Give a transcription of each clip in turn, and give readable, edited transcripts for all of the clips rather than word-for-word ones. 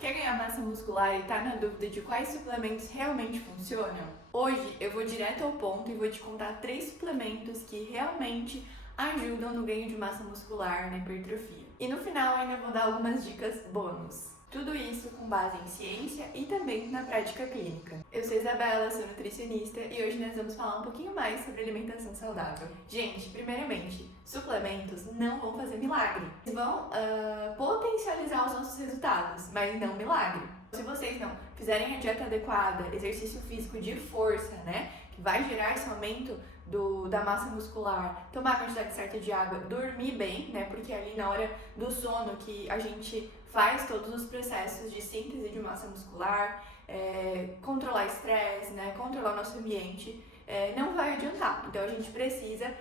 Quer ganhar massa muscular e tá na dúvida de quais suplementos realmente funcionam? Hoje eu vou direto ao ponto e vou te contar 3 suplementos que realmente ajudam no ganho de massa muscular, na hipertrofia. E no final ainda vou dar algumas dicas bônus. Tudo isso com base em ciência e também na prática clínica. Eu sou Isabela, sou nutricionista e hoje nós vamos falar um pouquinho mais sobre alimentação saudável. Gente, primeiramente, suplementos não vão fazer milagre. Eles vão potencializar os nossos resultados, mas não milagre. Se vocês não fizerem a dieta adequada, exercício físico de força, né, que vai gerar esse aumento da massa muscular, tomar a quantidade certa de água, dormir bem, né, porque ali na hora do sono que a gente faz todos os processos de síntese de massa muscular, controlar estresse, né, controlar o nosso ambiente, não vai adiantar. Então a gente precisa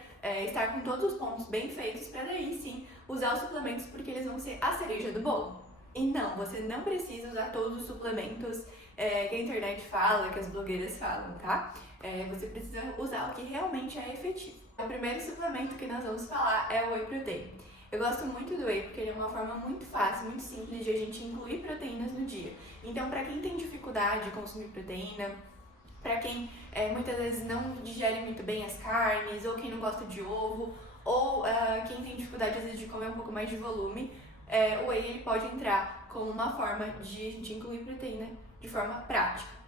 estar com todos os pontos bem feitos para daí sim usar os suplementos, porque eles vão ser a cereja do bolo. E não, você não precisa usar todos os suplementos que a internet fala, que as blogueiras falam, tá? Você precisa usar o que realmente é efetivo. O primeiro suplemento que nós vamos falar é o Whey Protein. Eu gosto muito do Whey porque ele é uma forma muito fácil, muito simples de a gente incluir proteínas no dia. Então, para quem tem dificuldade de consumir proteína, para quem muitas vezes não digere muito bem as carnes, ou quem não gosta de ovo, ou quem tem dificuldade às vezes de comer um pouco mais de volume, o Whey ele pode entrar como uma forma de incluir proteína de forma prática.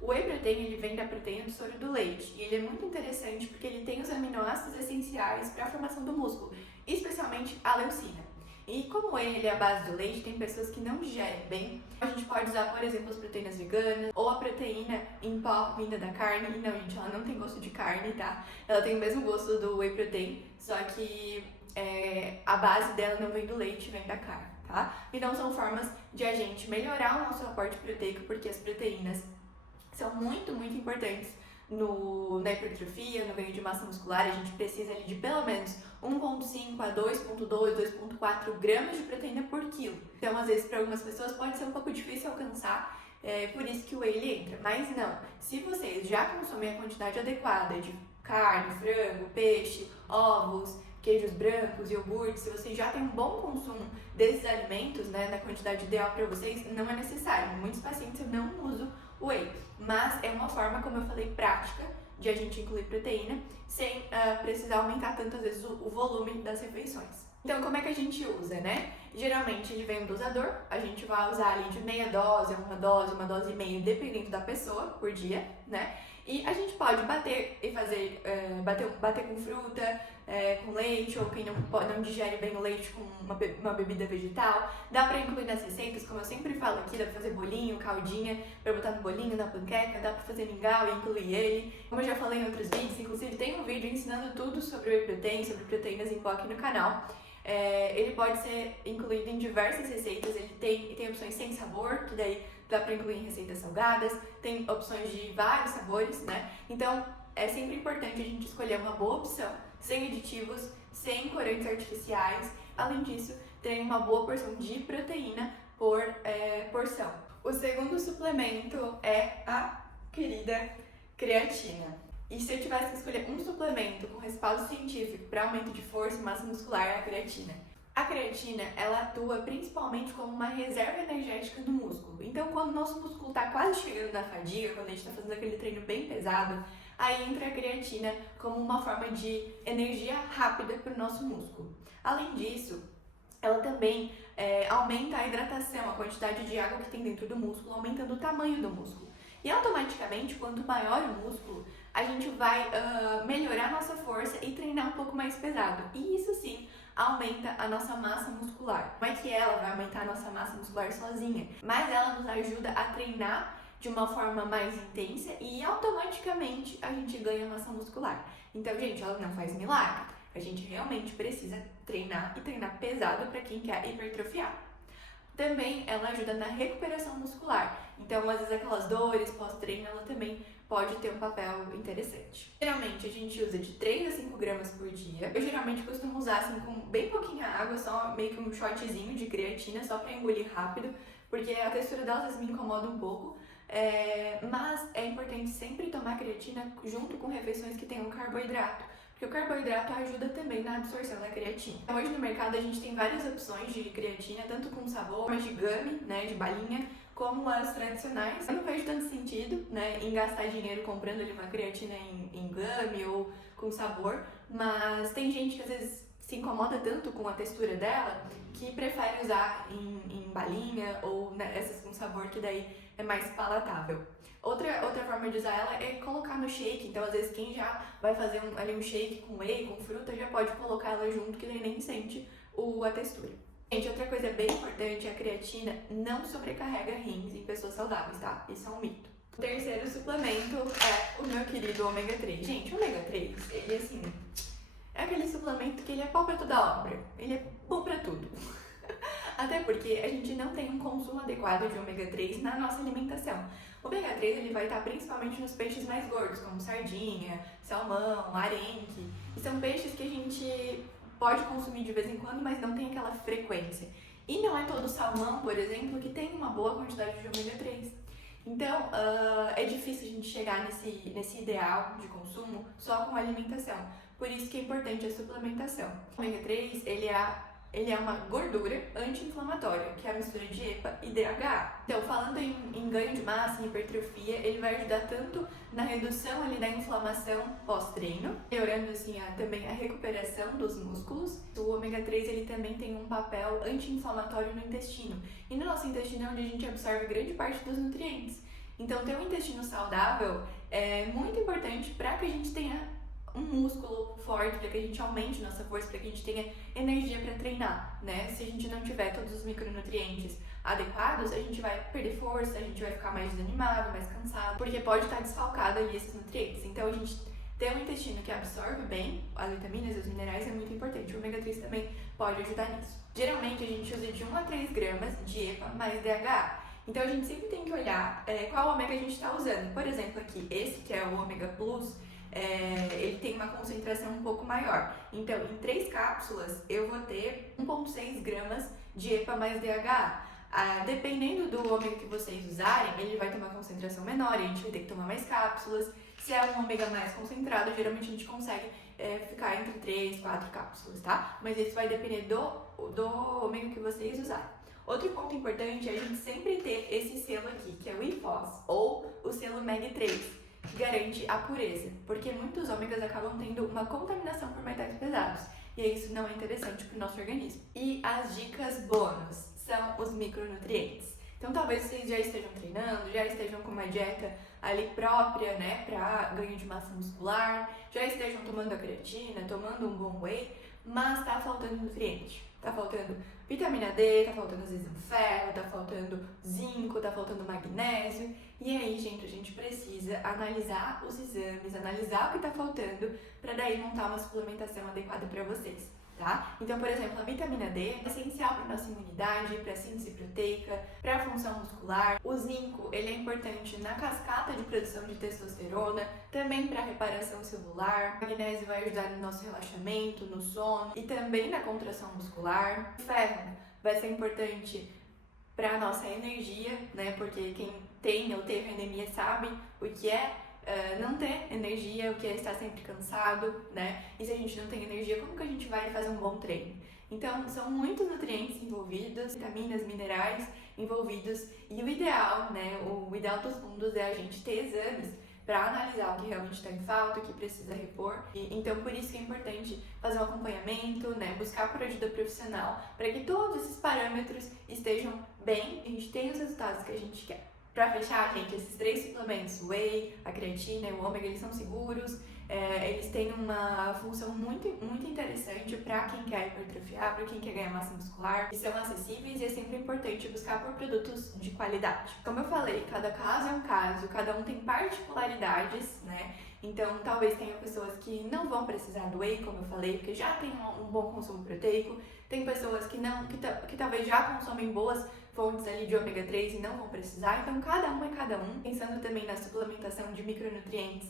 O Whey Protein ele vem da proteína do soro do leite e ele é muito interessante porque ele tem os aminoácidos essenciais para a formação do músculo, especialmente a leucina. E como o Whey ele é a base do leite, tem pessoas que não digerem bem. A gente pode usar, por exemplo, as proteínas veganas ou a proteína em pó vinda da carne. E não, gente, ela não tem gosto de carne, tá? Ela tem o mesmo gosto do Whey Protein, só que a base dela não vem do leite, vem da carne, tá? Então são formas de a gente melhorar o nosso aporte proteico, porque as proteínas são muito, muito importantes na hipertrofia, no ganho de massa muscular. A gente precisa ali de pelo menos 1,5 a 2,2, 2,4 gramas de proteína por quilo. Então, às vezes, para algumas pessoas pode ser um pouco difícil alcançar, por isso que o Whey ele entra. Mas não, se vocês já consomem a quantidade adequada de carne, frango, peixe, ovos, queijos brancos, iogurte, se vocês já têm um bom consumo desses alimentos, né, na quantidade ideal para vocês, não é necessário. Muitos pacientes eu não uso o Whey, mas é uma forma, como eu falei, prática de a gente incluir proteína sem precisar aumentar tantas vezes o volume das refeições. Então, como é que a gente usa, né? Geralmente ele vem um dosador, a gente vai usar ali de meia dose, uma dose e meia, dependendo da pessoa, por dia, né? E a gente pode bater e fazer, bater com fruta, com leite, ou quem não digere bem o leite com uma bebida vegetal. Dá pra incluir nas receitas, como eu sempre falo aqui, dá pra fazer bolinho, caldinha, pra botar no bolinho, na panqueca, dá pra fazer mingau e incluir ele. Como eu já falei em outros vídeos, inclusive tem um vídeo ensinando tudo sobre o Whey Protein, sobre proteínas em pó aqui no canal. Ele pode ser incluído em diversas receitas, ele tem opções sem sabor, que daí dá para incluir em receitas salgadas, tem opções de vários sabores, né? Então é sempre importante a gente escolher uma boa opção, sem aditivos, sem corantes artificiais. Além disso, tem uma boa porção de proteína por porção. O segundo suplemento é a querida creatina. E se eu tivesse que escolher um suplemento com respaldo científico para aumento de força e massa muscular, é a creatina. A creatina, ela atua principalmente como uma reserva energética do músculo. Então, quando o nosso músculo está quase chegando na fadiga, quando a gente está fazendo aquele treino bem pesado, aí entra a creatina como uma forma de energia rápida para o nosso músculo. Além disso, ela também aumenta a hidratação, a quantidade de água que tem dentro do músculo, aumentando o tamanho do músculo. E automaticamente, quanto maior o músculo, a gente vai melhorar a nossa força e treinar um pouco mais pesado. E isso sim aumenta a nossa massa muscular. Não é que ela vai aumentar a nossa massa muscular sozinha, mas ela nos ajuda a treinar de uma forma mais intensa e automaticamente a gente ganha massa muscular. Então, gente, ela não faz milagre. A gente realmente precisa treinar e treinar pesado para quem quer hipertrofiar. Também ela ajuda na recuperação muscular. Então, às vezes aquelas dores pós-treino, ela também pode ter um papel interessante. Geralmente a gente usa de 3 a 5 gramas por dia. Eu geralmente costumo usar assim com bem pouquinha água, só meio que um shotzinho de creatina, só para engolir rápido, porque a textura dela às vezes me incomoda um pouco. Mas é importante sempre tomar creatina junto com refeições que tenham carboidrato, porque o carboidrato ajuda também na absorção da creatina. Então, hoje no mercado a gente tem várias opções de creatina, tanto com sabor, mas de gummy, né, de balinha, como as tradicionais. Eu não vejo tanto sentido, né, em gastar dinheiro comprando ali uma creatina em gummy ou com sabor, mas tem gente que às vezes se incomoda tanto com a textura dela que prefere usar em balinha ou, né, essas com sabor, que daí é mais palatável. Outra forma de usar ela é colocar no shake, então às vezes quem já vai fazer ali um shake com whey, com fruta, já pode colocar ela junto, que daí nem sente a textura. Gente, outra coisa bem importante, a creatina não sobrecarrega rins em pessoas saudáveis, tá? Isso é um mito. O terceiro suplemento é o meu querido ômega 3. Gente, o ômega 3, ele assim, é aquele suplemento que ele é pau pra toda obra, ele é bom pra tudo. Até porque a gente não tem um consumo adequado de ômega 3 na nossa alimentação. O ômega 3 ele vai estar principalmente nos peixes mais gordos, como sardinha, salmão, arenque. E são peixes que a gente pode consumir de vez em quando, mas não tem aquela frequência. E não é todo salmão, por exemplo, que tem uma boa quantidade de ômega 3. Então, é difícil a gente chegar nesse ideal de consumo só com a alimentação. Por isso que é importante a suplementação. O ômega 3, ele é uma gordura anti-inflamatória, que é a mistura de EPA e DHA. Então, falando em ganho de massa, em hipertrofia, ele vai ajudar tanto na redução ali da inflamação pós-treino, melhorando assim também a recuperação dos músculos. O ômega 3 ele também tem um papel anti-inflamatório no intestino. E no nosso intestino é onde a gente absorve grande parte dos nutrientes. Então, ter um intestino saudável é muito importante para que a gente tenha um músculo forte, para que a gente aumente nossa força, para que a gente tenha energia para treinar, né? Se a gente não tiver todos os micronutrientes adequados, a gente vai perder força, a gente vai ficar mais desanimado, mais cansado, porque pode estar desfalcado ali esses nutrientes. Então, a gente ter um intestino que absorve bem as vitaminas e os minerais é muito importante. O ômega 3 também pode ajudar nisso. Geralmente, a gente usa de 1 a 3 gramas de EPA mais DHA. Então, a gente sempre tem que olhar qual ômega a gente está usando. Por exemplo, aqui, esse que é o ômega plus, ele tem uma concentração um pouco maior. Então, em 3 cápsulas, eu vou ter 1,6 gramas de EPA mais DHA. Dependendo do ômega que vocês usarem, ele vai ter uma concentração menor e a gente vai ter que tomar mais cápsulas. Se é um ômega mais concentrado, geralmente a gente consegue ficar entre 3 e 4 cápsulas, tá? Mas isso vai depender do ômega que vocês usarem. Outro ponto importante é a gente sempre ter esse selo aqui, que é o IFOS, ou o selo MEG3, que garante a pureza, porque muitos ômegas acabam tendo uma contaminação por metais pesados, e isso não é interessante para o nosso organismo. E as dicas bônus são os micronutrientes. Então, talvez vocês já estejam treinando, já estejam com uma dieta ali própria, né, para ganho de massa muscular, já estejam tomando a creatina, tomando um bom whey, mas tá faltando nutriente. Tá faltando vitamina D, tá faltando às vezes um ferro, tá faltando zinco, tá faltando magnésio. E aí, gente, a gente precisa analisar os exames, analisar o que tá faltando, para daí montar uma suplementação adequada para vocês. Tá? Então, por exemplo, a vitamina D é essencial para nossa imunidade, para a síntese proteica, para a função muscular. O zinco, ele é importante na cascata de produção de testosterona, também para a reparação celular. O magnésio vai ajudar no nosso relaxamento, no sono e também na contração muscular. O ferro vai ser importante para a nossa energia, né? Porque quem tem ou teve anemia sabe o que é não ter energia, o que é estar sempre cansado, né? E se a gente não tem energia, como que a gente vai fazer um bom treino? Então, são muitos nutrientes envolvidos, vitaminas, minerais envolvidos, e o ideal, né? O ideal dos mundos é a gente ter exames para analisar o que realmente está em falta, o que precisa repor. Então, por isso que é importante fazer um acompanhamento, né? Buscar por ajuda profissional, para que todos esses parâmetros estejam bem e a gente tenha os resultados que a gente quer. Pra fechar, gente, esses 3 suplementos, o whey, a creatina e o ômega, eles são seguros, eles têm uma função muito, muito interessante para quem quer hipertrofiar, para quem quer ganhar massa muscular, e são acessíveis e é sempre importante buscar por produtos de qualidade. Como eu falei, cada caso é um caso, cada um tem particularidades, né? Então, talvez tenha pessoas que não vão precisar do whey, como eu falei, porque já tem um bom consumo proteico. Tem pessoas que talvez já consomem boas fontes ali de ômega 3 e não vão precisar. Então, cada um é cada um. Pensando também na suplementação de micronutrientes,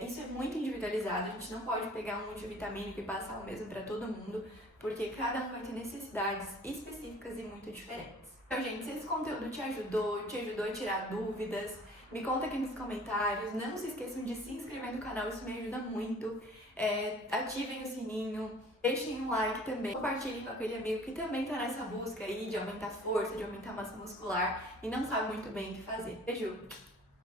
isso é muito individualizado. A gente não pode pegar um multivitamínico e passar o mesmo para todo mundo, porque cada um vai ter necessidades específicas e muito diferentes. Então, gente, se esse conteúdo te ajudou a tirar dúvidas, me conta aqui nos comentários. Não se esqueçam de se inscrever no canal, isso me ajuda muito. ativem o sininho, deixem um like também, compartilhem com aquele amigo que também tá nessa busca aí de aumentar força, de aumentar massa muscular e não sabe muito bem o que fazer. Beijo!